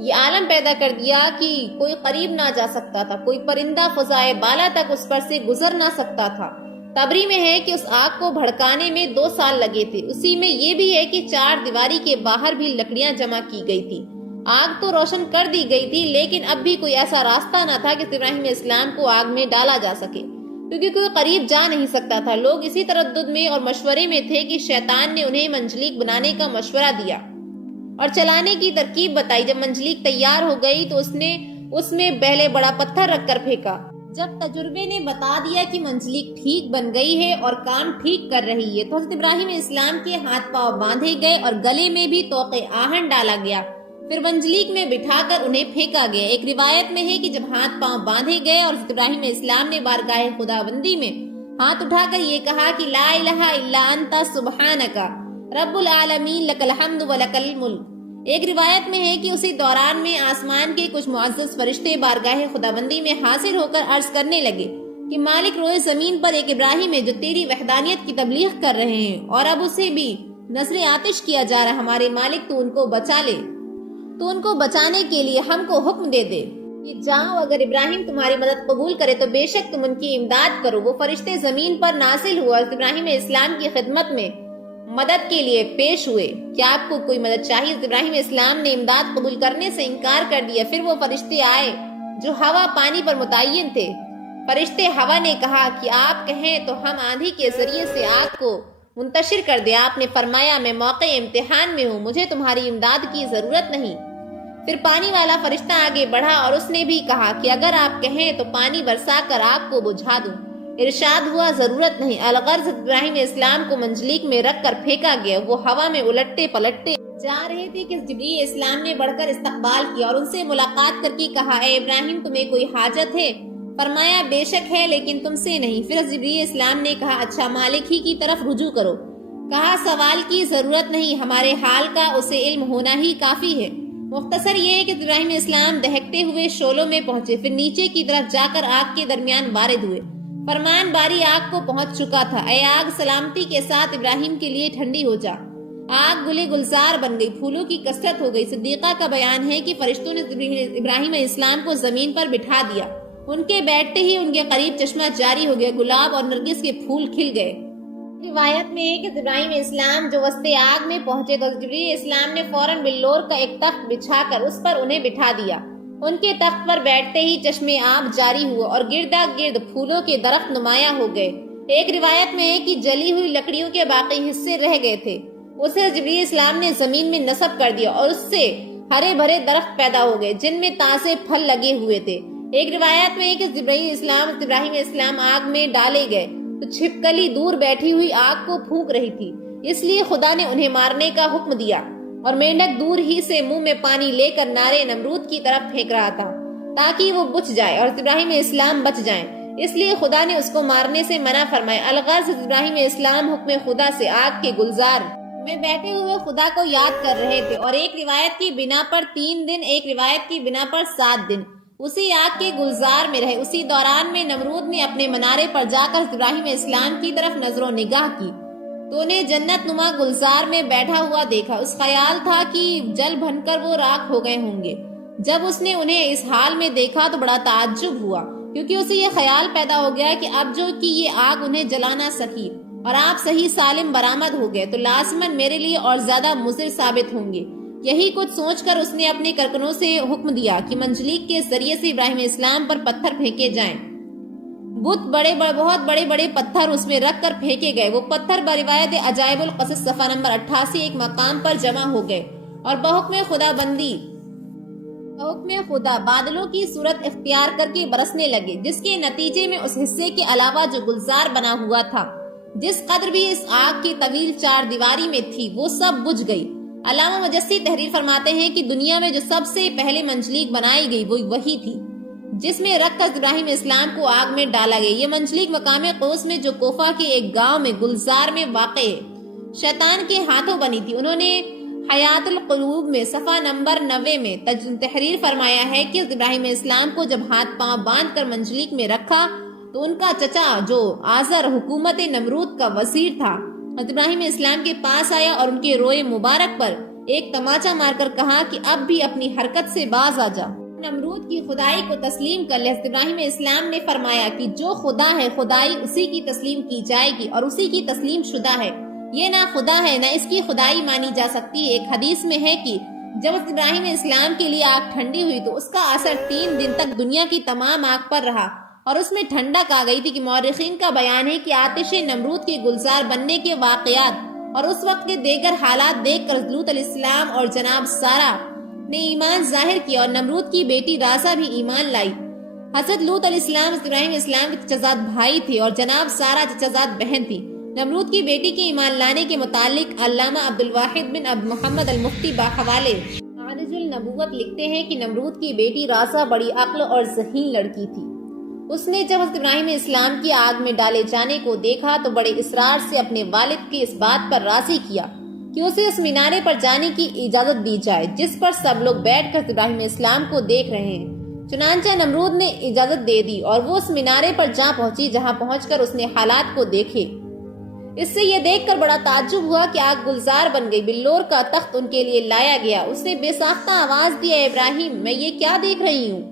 یہ عالم پیدا کر دیا کہ کوئی قریب نہ جا سکتا تھا، کوئی پرندہ فضائے بالا تک اس پر سے گزر نہ سکتا تھا۔ تبری میں ہے کہ اس آگ کو بھڑکانے میں 2 سال لگے تھے۔ اسی میں یہ بھی ہے کہ 4 دیواری کے باہر بھی لکڑیاں جمع کی گئی تھی۔ آگ تو روشن کر دی گئی تھی، لیکن اب بھی کوئی ایسا راستہ نہ تھا کہ ابراہیم علیہ السلام کو آگ میں ڈالا جا سکے، کیونکہ کوئی قریب جا نہیں سکتا تھا۔ لوگ اسی تردد میں اور مشورے میں تھے کہ شیطان نے انہیں منجلیک بنانے کا مشورہ دیا اور چلانے کی ترکیب بتائی۔ جب منجلیک تیار ہو گئی تو اس نے اس میں پہلے بڑا پتھر رکھ کر پھینکا۔ جب تجربے نے بتا دیا کہ منجلیک ٹھیک بن گئی ہے اور کام ٹھیک کر رہی ہے تو حضرت ابراہیم علیہ السلام کے ہاتھ پاؤں باندھے گئے اور گلے میں بھی طوق آہن ڈالا گیا، پھر منجلیک میں بٹھا کر انہیں پھینکا گیا۔ ایک روایت میں ہے کہ جب ہاتھ پاؤں باندھے گئے اور حضرت ابراہیم علیہ السلام نے بارگاہ خداوندی میں ہاتھ اٹھا کر یہ کہا کہ لا الہ الا انت سبحانک رب العالمین لک الحمد ولک الملک۔ ایک روایت میں ہے کہ اسی دوران میں آسمان کے کچھ معزز فرشتے بارگاہ خداوندی میں حاضر ہو کر عرض کرنے لگے کہ مالک روئے زمین پر ایک ابراہیم ہے جو تیری وحدانیت کی تبلیغ کر رہے ہیں اور اب اسے بھی نذر آتش کیا جا رہا۔ ہمارے مالک تو ان کو بچا لے، تو ان کو بچانے کے لیے ہم کو حکم دے دے کہ جاؤ، اگر ابراہیم تمہاری مدد قبول کرے تو بے شک تم ان کی امداد کرو۔ وہ فرشتے زمین پر نازل ہوئے اور ابراہیم علیہ السلام کی خدمت میں مدد کے لیے پیش ہوئے۔ کیا آپ کو کوئی مدد چاہیے؟ ابراہیم علیہ السلام نے امداد قبول کرنے سے انکار کر دیا۔ پھر وہ فرشتے آئے جو ہوا پانی پر متعین تھے۔ فرشتے ہوا نے کہا کہ آپ کہیں تو ہم آندھی کے ذریعے سے آگ کو منتشر کر دیں۔ آپ نے فرمایا میں موقع امتحان میں ہوں، مجھے تمہاری امداد کی ضرورت نہیں۔ پھر پانی والا فرشتہ آگے بڑھا اور اس نے بھی کہا کہ اگر آپ کہیں تو پانی برسا کر آگ کو بجھا دوں۔ ارشاد ہوا ضرورت نہیں۔ الغرض ابراہیم علیہ السلام کو منجلیک میں رکھ کر پھینکا گیا۔ وہ ہوا میں الٹتے پلٹتے جا رہے تھے کہ جبریل علیہ السلام نے بڑھ کر استقبال کیا اور ان سے ملاقات کر کے کہا اے ابراہیم تمہیں کوئی حاجت ہے؟ فرمایا بے شک ہے، لیکن تم سے نہیں۔ پھر جبریل علیہ السلام نے کہا اچھا مالک ہی کی طرف رجوع کرو۔ کہا سوال کی ضرورت نہیں، ہمارے حال کا اسے علم ہونا ہی کافی ہے۔ مختصر یہ ہے کہ ابراہیم علیہ السلام دہکتے ہوئے شعلوں میں پہنچے، پھر نیچے کی طرف جا کر آگ کے درمیان وارد ہوئے۔ فرمان باری آگ کو پہنچ چکا تھا۔ اے آگ سلامتی کے ساتھ ابراہیم کے لیے ٹھنڈی ہو جا۔ آگ گلے گلزار بن گئی، پھولوں کی کثرت ہو گئی۔ صدیقہ کا بیان ہے کہ فرشتوں نے ابراہیم علیہ السلام کو زمین پر بٹھا دیا۔ ان کے بیٹھتے ہی ان کے قریب چشمہ جاری ہو گیا، گلاب اور نرگس کے پھول کھل گئے۔ روایت میں ہے کہ ابراہیم علیہ السلام جو وسط آگ میں پہنچے تو جبریل علیہ السلام نے فوراً بلور کا ایک تخت بچھا کر اس پر انہیں بٹھا دیا۔ ان کے تخت پر بیٹھتے ہی چشمے آب جاری ہوا اور گردا گرد پھولوں کے درخت نمایاں ہو گئے۔ ایک روایت میں ہے کہ جلی ہوئی لکڑیوں کے باقی حصے رہ گئے تھے، اسے جبریل علیہ السلام نے زمین میں نصب کر دیا اور اس سے ہرے بھرے درخت پیدا ہو گئے جن میں تازے پھل لگے ہوئے تھے۔ ایک روایت میں ہے کہ ابراہیم علیہ السلام آگ میں ڈالے گئے تو چھپکلی دور بیٹھی ہوئی آگ کو پھونک رہی تھی، اس لیے خدا نے انہیں مارنے کا حکم دیا، اور مینڈک دور ہی سے منہ میں پانی لے کر نارے نمرود کی طرف پھینک رہا تھا تاکہ وہ بجھ جائے اور ابراہیم علیہ السلام بچ جائیں، اس لیے خدا نے اس کو مارنے سے منع فرمایا۔ الغرض ابراہیم علیہ السلام حکم خدا سے آگ کے گلزار میں بیٹھے ہوئے خدا کو یاد کر رہے تھے، اور ایک روایت کی بنا پر 3 دن، ایک روایت کی بنا پر 7 دن اسی آگ کے گلزار میں رہے۔ اسی دوران میں نمرود نے اپنے منارے پر جا کر ابراہیم علیہ السلام کی طرف نظر و نگاہ کی تو انہیں جنت نما گلزار میں بیٹھا ہوا دیکھا۔ اس خیال تھا کہ جل بھن کر وہ راکھ ہو گئے ہوں گے۔ جب اس نے انہیں اس حال میں دیکھا تو بڑا تعجب ہوا، کیونکہ اسے یہ خیال پیدا ہو گیا کہ اب جو کہ یہ آگ انہیں جلا نہ سکی اور آپ صحیح سالم برآمد ہو گئے تو لازماً میرے لیے اور زیادہ مضر ثابت ہوں گے۔ یہی کچھ سوچ کر اس نے اپنے کارکنوں سے حکم دیا کہ منجلیک کے ذریعے سے ابراہیم علیہ السلام پر پتھر پھینکے جائیں۔ بہت بڑے بڑے پتھر اس میں رکھ کر پھینکے گئے۔ وہ پتھر بروایت عجائب القصص صفحہ نمبر 88 ایک مقام پر جمع ہو گئے اور بحکم خدا بادلوں کی صورت اختیار کر کے برسنے لگے، جس کے نتیجے میں اس حصے کے علاوہ جو گلزار بنا ہوا تھا، جس قدر بھی اس آگ کی طویل 4 دیواری میں تھی، وہ سب بجھ گئی۔ علامہ مجسی تحریر فرماتے ہیں کہ دنیا میں جو سب سے پہلے منجلیک بنائی گئی وہ وہی تھی جس میں رکھ کر ابراہیم اسلام کو آگ میں ڈالا گیا۔ یہ منجلیک مقام قوس میں جو کوفہ کے ایک گاؤں میں گلزار میں واقع ہے، شیطان کے ہاتھوں بنی تھی۔ انہوں نے حیات القلوب میں صفحہ نمبر 90 میں تحریر فرمایا ہے کہ ابراہیم اسلام کو جب ہاتھ پاؤں باندھ کر منجلیک میں رکھا تو ان کا چچا جو آزر حکومت نمرود کا وزیر تھا ابراہیم اسلام کے پاس آیا اور ان کے روئے مبارک پر ایک تماچا مار کر کہا کہ اب بھی اپنی حرکت سے باز آ جا۔ نمرود کی خدائی کو تسلیم کر لے۔ حضرت ابراہیم علیہ السلام نے فرمایا کہ جو خدا ہے خدائی اسی کی تسلیم کی جائے گی اور اسی کی تسلیم شدہ ہے، یہ نہ خدا ہے نہ اس کی خدائی مانی جا سکتی ہے۔ ایک حدیث میں ہے کہ جب حضرت ابراہیم علیہ السلام کے لیے آگ ٹھنڈی ہوئی تو اس کا اثر 3 دن تک دنیا کی تمام آگ پر رہا اور اس میں ٹھنڈک آ گئی تھی کہ مورخین کا بیان ہے کہ آتش نمرود کے گلزار بننے کے واقعات اور اس وقت کے دیگر حالات دیکھ کر لوط علیہ السلام اور جناب سارہ نے ایمان ظاہر کیا اور نمرود کی بیٹی رازہ بھی ایمان لائی۔ حضرت لوط علیہ السلام حضرت ابراہیم علیہ السلام کے چچا بھائی تھے اور جناب سارہ چچا بہن تھی۔ نمرود کی بیٹی کے ایمان لانے کے متعلق علامہ عبد الواحد بن عبد محمد المفتی باحوالے معارج النبوت لکھتے ہیں کہ نمرود کی بیٹی رازہ بڑی عقل اور ذہین لڑکی تھی۔ اس نے جب حضرت ابراہیم علیہ السلام کی آگ میں ڈالے جانے کو دیکھا تو بڑے اصرار سے اپنے والد کی اس بات پر راضی کیا کہ اسے اس مینارے پر جانے کی اجازت دی جائے جس پر سب لوگ بیٹھ کر ابراہیم علیہ السلام کو دیکھ رہے ہیں۔ چنانچہ نمرود نے اجازت دے دی اور وہ اس مینارے پر جا پہنچی، جہاں پہنچ کر اس نے حالات کو دیکھے۔ اس سے یہ دیکھ کر بڑا تعجب ہوا کہ آگ گلزار بن گئی، بلور کا تخت ان کے لیے لایا گیا۔ اس نے بے ساختہ آواز دی، اے ابراہیم، میں یہ کیا دیکھ رہی ہوں؟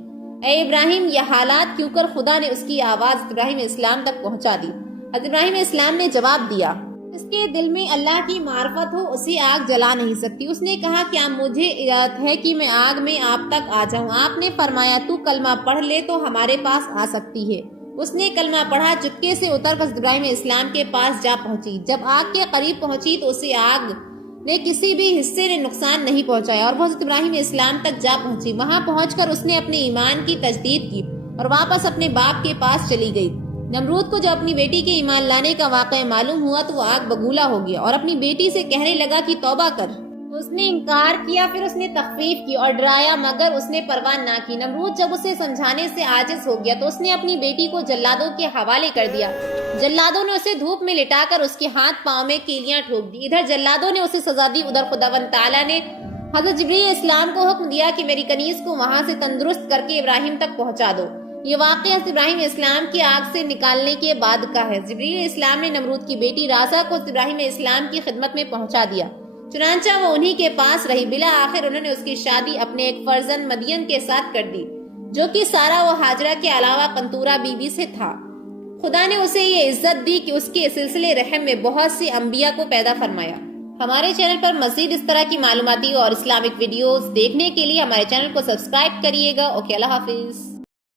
اے ابراہیم، یہ حالات کیوں کر؟ خدا نے اس کی آواز ابراہیم علیہ السلام تک پہنچا دی۔ حضرت ابراہیم علیہ السلام نے جواب دیا، اس کے دل میں اللہ کی معرفت ہو اسے آگ جلا نہیں سکتی۔ اس نے کہا، کیا مجھے اجازت ہے کہ میں آگ میں آپ تک آ جاؤں؟ آپ نے فرمایا، تو کلمہ پڑھ لے تو ہمارے پاس آ سکتی ہے۔ اس نے کلمہ پڑھا، چپکے سے اتر کر ابراہیم علیہ السلام کے پاس جا پہنچی۔ جب آگ کے قریب پہنچی تو اسے آگ نے کسی بھی حصے نے نقصان نہیں پہنچایا اور وہ حضرت ابراہیم علیہ السلام تک جا پہنچی۔ وہاں پہنچ کر اس نے اپنے ایمان کی تجدید کی اور واپس اپنے باپ کے پاس چلی گئی۔ نمرود کو جب اپنی بیٹی کے ایمان لانے کا واقعہ معلوم ہوا تو وہ آگ بگولا ہو گیا اور اپنی بیٹی سے کہنے لگا کہ توبہ کر۔ اس نے انکار کیا، پھر اس نے تخفیف کی اور ڈرایا، مگر اس نے پرواہ نہ کی۔ نمرود جب اسے سمجھانے سے عاجز ہو گیا تو اس نے اپنی بیٹی کو جلادوں کے حوالے کر دیا۔ جلادوں نے اسے دھوپ میں لٹا کر اس کے ہاتھ پاؤں میں کیلیاں ٹھوک دی۔ ادھر جلادوں نے اسے سزا دی، ادھر خداوند تعالیٰ نے حضرت جبریل علیہ السلام کو حکم دیا کہ میری کنیز کو وہاں سے تندرست کر کے ابراہیم تک پہنچا دو۔ یہ واقعہ حضرت ابراہیم علیہ السلام کی آگ سے نکالنے کے بعد کا ہے۔ جبریل علیہ السلام نے نمرود کی بیٹی رازہ کو ابراہیم علیہ السلام کی خدمت میں پہنچا دیا، چنانچہ وہ انہی کے پاس رہی۔ بالآخر انہوں نے اس کی شادی اپنے ایک فرزند مدین کے ساتھ کر دی، جو کہ سارہ و ہاجرہ کے علاوہ قنطورہ بی بی سے تھا۔ خدا نے اسے یہ عزت دی کہ اس کے سلسلے رحم میں بہت سے انبیاء کو پیدا فرمایا۔ ہمارے چینل پر مزید اس طرح کی معلوماتی اور اسلامک ویڈیوز دیکھنے کے لیے ہمارے چینل کو سبسکرائب کریے گا۔ اوکے، اللہ حافظ۔